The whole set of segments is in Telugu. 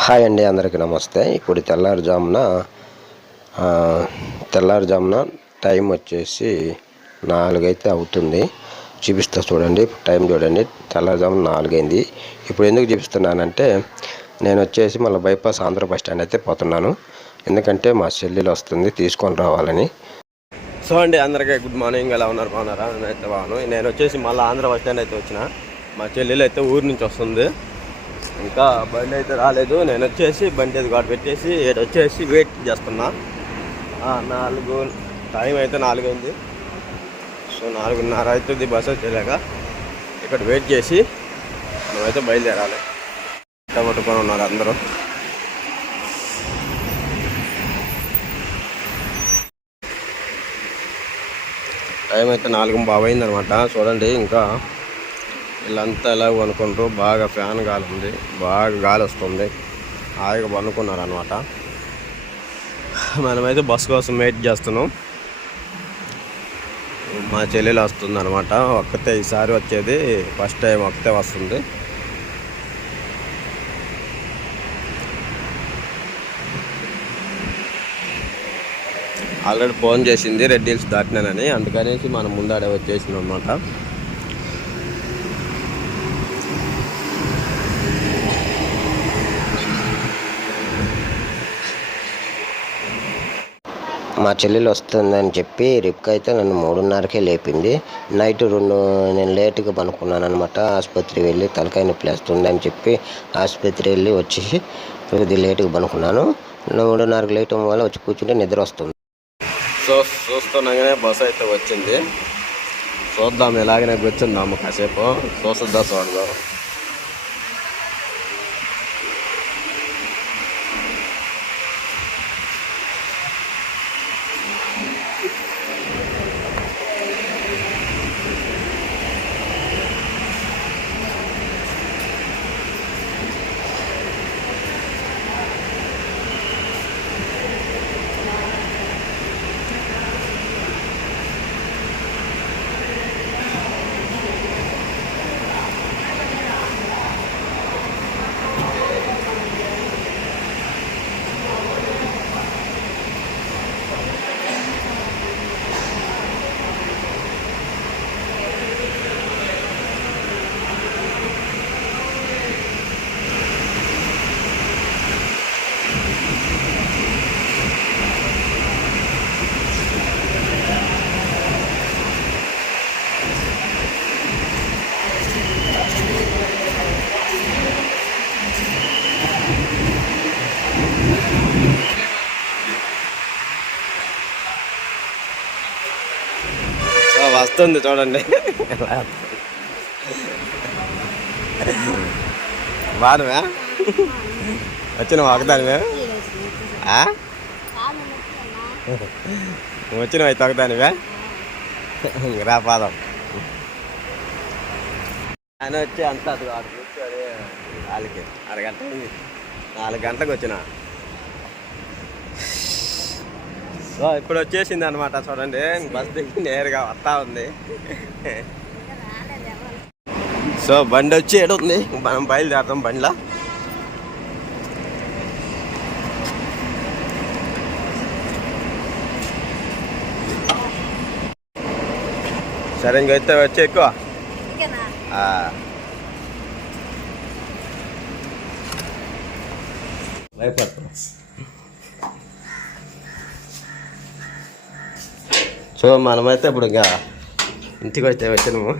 హాయ్ అండి, అందరికీ నమస్తే. ఇప్పుడు తెల్లారుజామున టైం వచ్చేసి 4 అయితే అవుతుంది. చూపిస్తా చూడండి, టైం చూడండి. తెల్లారుజామున 4 అయింది. ఇప్పుడు ఎందుకు చూపిస్తున్నానంటే, నేను వచ్చేసి మళ్ళీ బైపాస్ ఆంధ్ర బస్ స్టాండ్ అయితే పోతున్నాను. ఎందుకంటే మా చెల్లెలు వస్తుంది, తీసుకొని రావాలని. సో అండి, అందరికీ గుడ్ మార్నింగ్. ఎలా ఉన్నారు? బాగున్నారా? నేనైతే బాగున్నాను. నేను వచ్చేసి మళ్ళీ ఆంధ్ర బస్ స్టాండ్ అయితే వచ్చిన. మా చెల్లెలు అయితే ఊరు నుంచి వస్తుంది. ఇంకా బండి అయితే రాలేదు. నేను వచ్చేసి బండి అది కాడ పెట్టేసి వచ్చేసి వెయిట్ చేస్తున్నా. 4 టైం అయితే 4 అయింది. సో 4:30 అవుతుంది బస్ వచ్చేలాక. ఇక్కడ వెయిట్ చేసి మేమైతే బయలుదేరాలి. పట్టుకొని ఉన్నారు అందరూ. టైం అయితే 4:15 అయిందనమాట. చూడండి, ఇంకా వీళ్ళంతా ఎలా అనుకుంటారు, బాగా ఫ్యాన్ గాలి ఉంది, బాగా గాలి వస్తుంది, హాయిగా పనుకున్నారు అనమాట. మనమైతే బస్ కోసం వెయిట్ చేస్తున్నాం. మా చెల్లెలు వస్తుంది అనమాట. ఒక్కతే ఈసారి వచ్చేది, ఫస్ట్ టైం ఒక్కతే వస్తుంది. ఆల్రెడీ ఫోన్ చేసింది రెడ్ హిల్స్ దాటినానని, అందుకనేసి మనం ముందాడే వచ్చేసింది అనమాట. మా చెల్లెలు వస్తుందని చెప్పి రిప్కా అయితే నన్ను 3:30కే లేపింది. నైట్ 2 నేను లేటుగా పనుకున్నాను అనమాట. ఆసుపత్రి వెళ్ళి తలకాయ నొప్పి లేస్తుందని చెప్పి ఆసుపత్రి వెళ్ళి వచ్చేసి కొద్దిగా లేటుగా పనుకున్నాను. 3:30కి లేయటం వల్ల వచ్చి కూర్చుంటే నిద్ర వస్తుంది. సో చూస్తున్నాగానే బస్సు అయితే వచ్చింది. చూద్దాం, ఎలాగనే కూర్చుందాము కాసేపు. చూద్దాం. వస్తుంది చూడండి. బాగా వచ్చినావు ఒకదానివే? వచ్చినావు అయితే ఒకదానివే? రా పాదం ఆయన వచ్చి అంత కూర్చొని వాళ్ళకి అరగంట 4 గంటలకు వచ్చిన. సో ఇప్పుడు వచ్చేసింది అనమాట. చూడండి, బస్ దిగి నేరుగా వస్తా ఉంది. సో బండి వచ్చి ఏడుంది, మనం బయలుదేరతాం బండిలో. సరే, ఇంకైతే వచ్చి ఎక్కువ భయపడతాం. సో మనమైతే ఇప్పుడు ఇంకా ఇంటికి అయితే వచ్చినాము.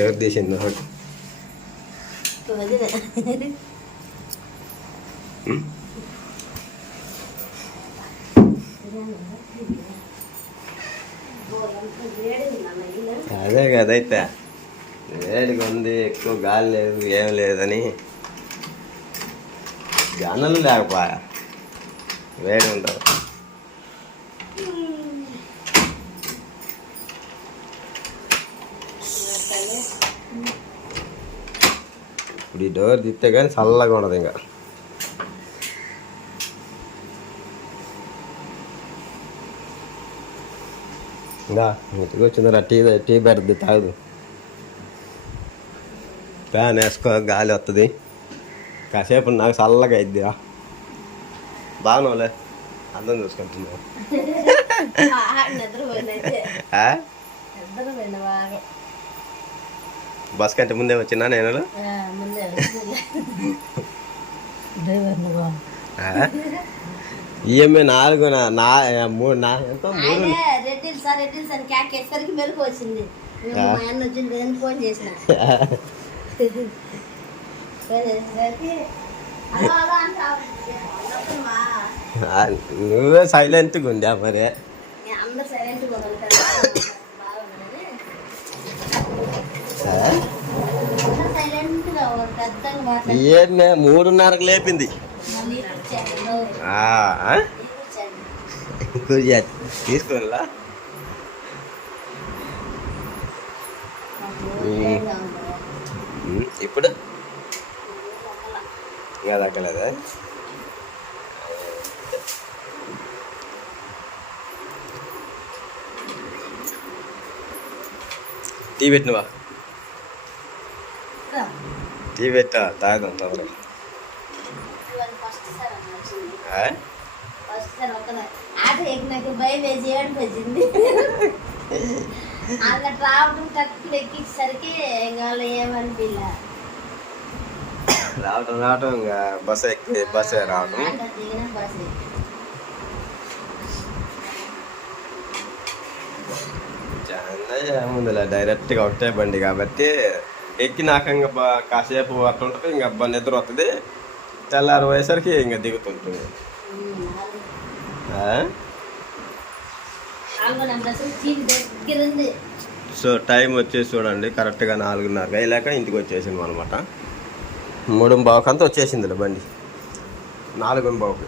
ఎవరు తీసింది? అదే కదైతే వేడిగా ఉంది, ఎక్కువ గాలి లేదు, ఏం లేదని జనాలు లేకపోయా, వేడి ఉండదు. ఇప్పుడు ఈ డోర్ తిత్తే కానీ చల్లగా ఉండదు. ఇంకా ఇంటికి వచ్చిందిరా, టీ పెడుద్ది, తాగుదు. ఫ్యాన్ వేసుకో, గాలి వస్తుంది. కాసేపు నాకు చల్లగా అయిద్దిరా. బాగున్నావులే, అందరం చూసుకుంటున్నావు. బస్ కంటే ముందే వచ్చినా నేను. ఈఎంఐ 4 ఎంతో 3 నువ్వే సైలెంట్గా ఉందా మరి. ఏంటే 3:30కి లేపింది. తీసుకోరా ఇప్పుడు ఇంకా తగ్గలేదా? టీ పెట్టినవా? టీ పెట్టా తాగుదాం తవర. రావటం ఇంకా బస్సు ఎక్కి బస్సే రావటం. ముందులే డైరెక్ట్గా ఒకటే బండి కాబట్టి ఎక్కినాక ఇంకా కాసేపు అట్లా ఉంటుంది. ఇంకా నిద్ర వస్తుంది. తెల్లారి పోయేసరికి ఇంకా దిగుతుంటుంది. సో టైం వచ్చేసి చూడండి, కరెక్ట్గా 4:30 అయ్యాక ఇంటికి వచ్చేసింది అనమాట. 3:15 అంతా వచ్చేసిందిలే బండి. 4:15.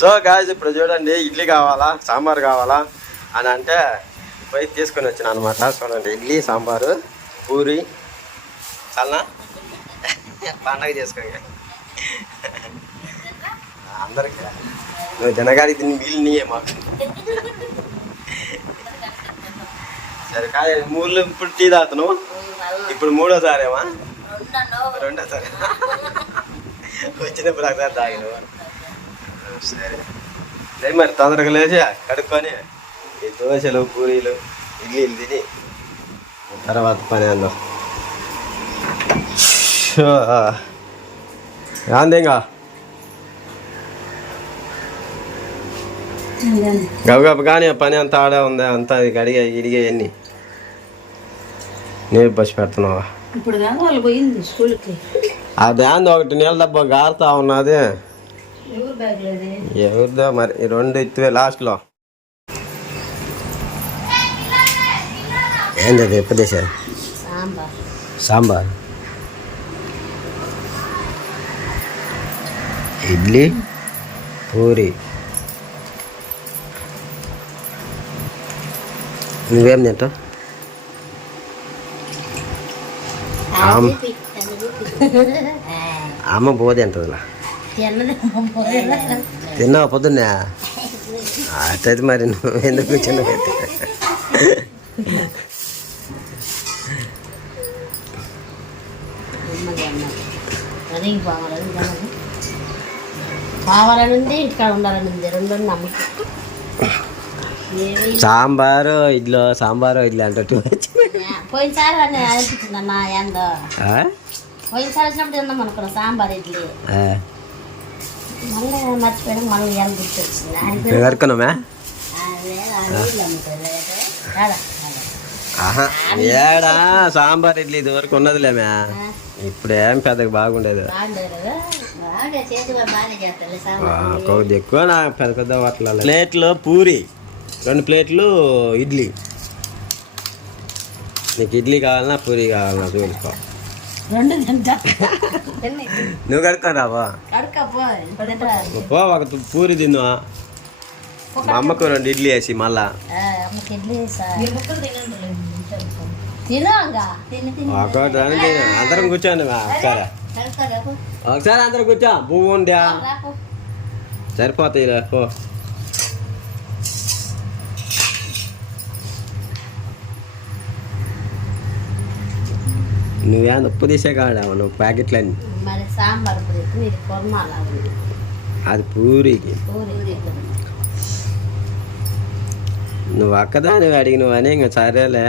సో గాయస్ ఇప్పుడు చూడండి, ఇడ్లీ కావాలా సాంబార్ కావాలా అని అంటే పోయి తీసుకొని వచ్చిన అనమాట. చూడండి, ఇడ్లీ సాంబారు పూరి చాలా పండగ చేసుకోండి అందరికి. నువ్వు జనగారికి తిని వీళ్ళు నీయే మాకు. సరే కాయ 3 ఇప్పుడు టీ తాగుతున్నావు. ఇప్పుడు 3ఓసారేమా? 2ఓసారి వచ్చినప్పుడు ఒకసారి తాగినవు. సరే మరి తొందరగా లేచి కడుక్కొని ఈ దోశలు పూరీలు ఇడ్లీలు తిని తర్వాత పని అందో. అంతేగా గబగబ కానీ పని అంతా ఆడే ఉంది. అంతా గడిగా ఇడిగా ఎన్ని నీరు బస్సు పెడుతున్నావా? ఇప్పుడు వాళ్ళు పోయింది స్కూల్కి. ఆ డ్యాన్ ఒకటి నీళ్ళ డబ్బా గారుతా ఉన్నది. ఎవరిదో మరి 2 ఇత్తువే లాస్ట్లో. ఏంటది ఎప్పుడు సాంబార్ ఇడ్లీ పూరి. నువ్వేం తింటావు? అమ్మ పోతే అంటదిలా. తిన్నావా పొద్దున్నే? అట్టయితే మరి నువ్వు ఎందుకు కూర్చొని సాంబారు ఇడ్లీ అంటట్టు పోయినసారి అనిపించింది అన్న. ఏందో పోయినసారి వచ్చినప్పుడు తిన్నాం అనుకున్నా సాంబార్ ఇడ్లీ. మళ్ళీ మర్చిపోయినా మళ్ళీ ఏం గుర్తొచ్చింది. వరకున్నామా? ఏడా సాంబార్ ఇడ్లీ ఇది వరకు ఉన్నదిలేమా. ఇప్పుడు ఏం పెద్దగా బాగుండేది. కొద్ది ఎక్కువ నాకు పెద్ద పెద్ద వాటిలో ప్లేట్లో పూరి 2 ప్లేట్లు ఇడ్లీ. నీకు ఇడ్లీ కావాలన్నా పూరి కావాలన్నా చూసుకో. నువ్వు కడుక్కొని రావా? పో ఒక పూరి తిన్నా. మా అమ్మకు 2 ఇడ్లీ వేసి మళ్ళా ఒకటి అందరం కూర్చోండి. ఒకసారి అందరం కూర్చో. పువ్వు ఉందా సరిపోతాయి. పో నువ్వేం ఉప్పు తీసే కాడావు నువ్వు ప్యాకెట్లన్నీ. మరి సాంబార్ పొడి ఇది కుర్మా లాగా ఉంది. అది పూరికి. పూరి నువ్వు అక్కదాని అడిగి నువ్వు అని ఇంకా సరేలే.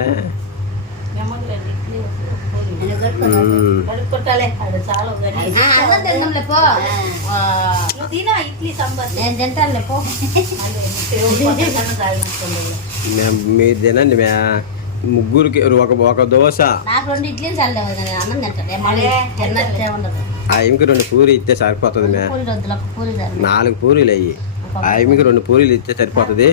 అన్నం తిందాంలే పో. నేను తింటానులే పో. మీరు తినండి ముగ్గురికి ఒక దోశ. నాకు 2 ఇడ్లీలు చల్లేవు కానీ అన్నం తింటాను మళ్ళీ తిన్నట్టే ఉండదు. ఆ ఎమికి 2 పూరి ఇస్తే సరిపోతుంది. పూరి వద్దులు ఒక పూరి చాలు. 4 పూరీలు అయ్యి ఆ ఎమికి 2 పూరీలు ఇస్తే సరిపోతుంది.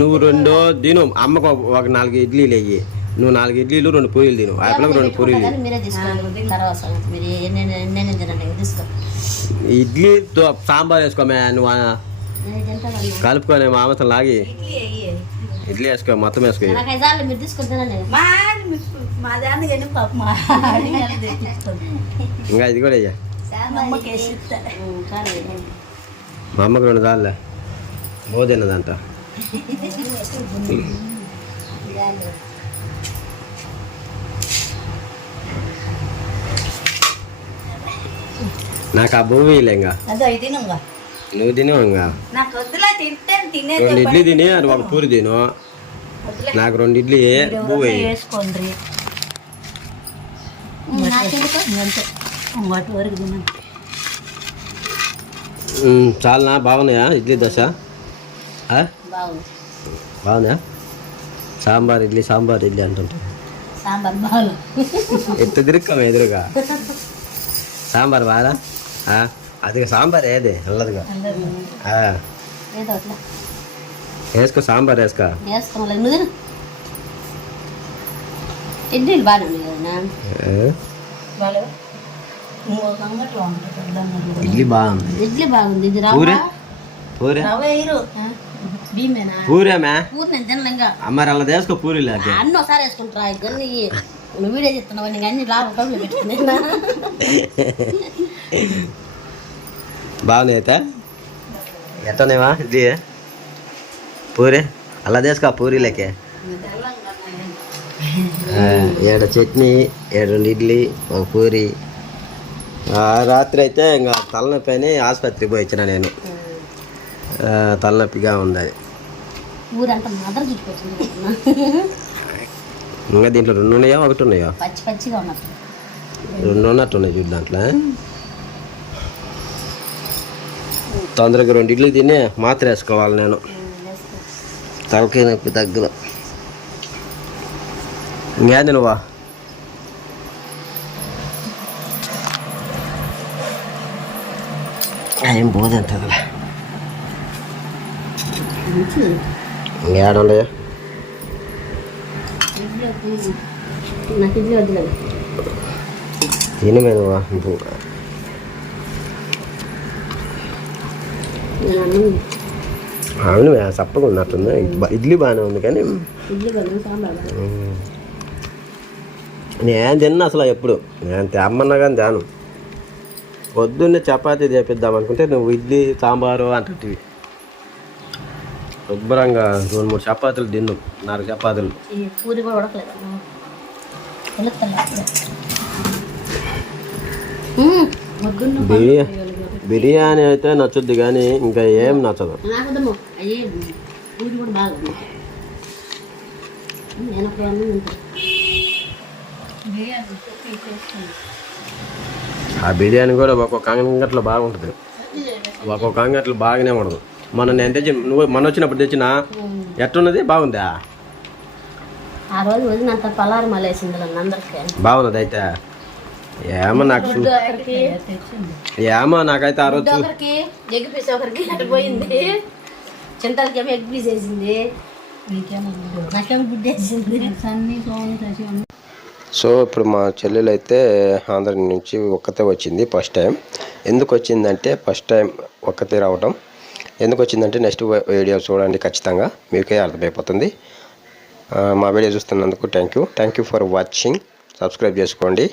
నువ్వు 2 తిను, అమ్మకు ఒక 4 ఇడ్లీలు అయ్యి. నువ్వు 4 ఇడ్లీలు 2 పూరీలు తిను. ఆ పిల్లకి 2 పూరీలు. మీరే తీసుకోండి తర్వాత మీరు ఎన్ని తినండి తీసుకో. ఇడ్లీతో సాంబార్ వేసుకోమే నువ్వు కలుపుకొని మామసం లాగి ఇడ్లీ వేసుకో, మొత్తం వేసుకో. నాకు 5 సార్లు మీరు తీసుకొని తినండి. ఇంకా ఇది కూడా అయ్యా మా అమ్మకి 2 సార్లే బోధిన్నదంట. నాకు ఆ భూమిలే ఇంకా నువ్వు తినేవు ఇంకా 2 ఇడ్లీ తిని అది ఒక పూరి తిను. నాకు 2 ఇడ్లీ పువ్వు చాలా బాగున్నాయా ఇడ్లీ దోశ? బాగున్నాయా? సాంబార్ ఇడ్లీ అంటుంటా. సాంబార్ బాగుంది. ఎత్తు తిరుక్కాము ఎదురుగా సాంబార్ బాగా. అది సాంబార్ ఏది అల్లదిగా వేసుకో, సాంబార్ వేసుకో. ఇడ్లీలు బాగానే ఉన్నాయి కదా. ఇడ్లీ బాగుంది. ఇడ్లీ బాగుంది. ఇది పూరేమా పూరి నేను తినలేంగా. అమ్మారు అలా వేసుకో పూరీలు. అన్నీ ఒకసారి వేసుకుంటారా ఇవన్నీ నువ్వు వీడియో చెప్తున్నావు. నీకు అన్ని లాభం పెట్టుకుని బాగున్నాయి అయితే ఎట్టనేవా ఇడ్లీ పూరి అలా చేసుకో పూరీలకే. 7 చట్నీ 2 ఇడ్లీ 1 పూరి. రాత్రి అయితే ఇంకా తలనొప్పి అని ఆసుపత్రికి పోయి వచ్చిన నేను. తలనొప్పిగా ఉంది. ఇంకా దీంట్లో 2 ఉన్నాయా 1 ఉన్నాయా? పచ్చిగా ఉన్నట్టు 2 ఉన్నట్టున్నాయి చూడు. దాంట్లో తొందరగా 2 ఇడ్లీ తిని మాత్ర వేసుకోవాలి నేను. తలకాయ నొప్పి దగ్గర. ఇంకేంది నువ్వా ఏం పోదంటదిలే. ఇంకేడుండయా? నాకు ఇడ్లీ వద్దులే. తినమే నువ్వా? అవును చప్పగా ఉన్నట్టుంది. ఇడ్లీ బాగానే ఉంది కానీ నేను తిన్నా అసలు ఎప్పుడు. నేను తెమ్మన్నా కానీ తేను. పొద్దున్నే చపాతీ చేపిద్దాం అనుకుంటే నువ్వు ఇడ్లీ సాంబారు అంటుంటివి. శుభ్రంగా 2-3 చపాతీలు తిన్ను. 4 చపాతీలు. పూరి కూడా ఉడకలేదు. బిర్యానీ అయితే నచ్చుద్ది కానీ ఇంకా ఏం నచ్చదు. ఆ బిర్యానీ కూడా ఒక్కొక్క అంగట్లో బాగుంటుంది, ఒక్కొక్క అంగట్లో బాగానే ఉండదు. నేను తెచ్చి నువ్వు మొన్న వచ్చినప్పుడు తెచ్చిన ఎట్టున్నది బాగుందా? ఆ రోజు వదినంత పలారు మలేసింది అందరికీ బాగున్నది. అయితే ఏమో నాకైతే ఆ రోజు ఎగ్ పీస్ ఒకరికి అటు పోయింది, చింతలకేమో ఎగ్ పీస్ వేసింది, నాకేమో గుడ్డ వేసింది. సో ఇప్పుడు మా చెల్లెలు అయితే ఆంధ్ర నుంచి ఒక్కతే వచ్చింది ఫస్ట్ టైం. ఎందుకు వచ్చిందంటే ఫస్ట్ టైం ఒక్కతే రావటం ఎందుకు వచ్చిందంటే నెక్స్ట్ వీడియో చూడండి, ఖచ్చితంగా మీకే అర్థమైపోతుంది. మా వీడియో చూస్తున్నందుకు thank you for watching. Subscribe చేసుకోండి.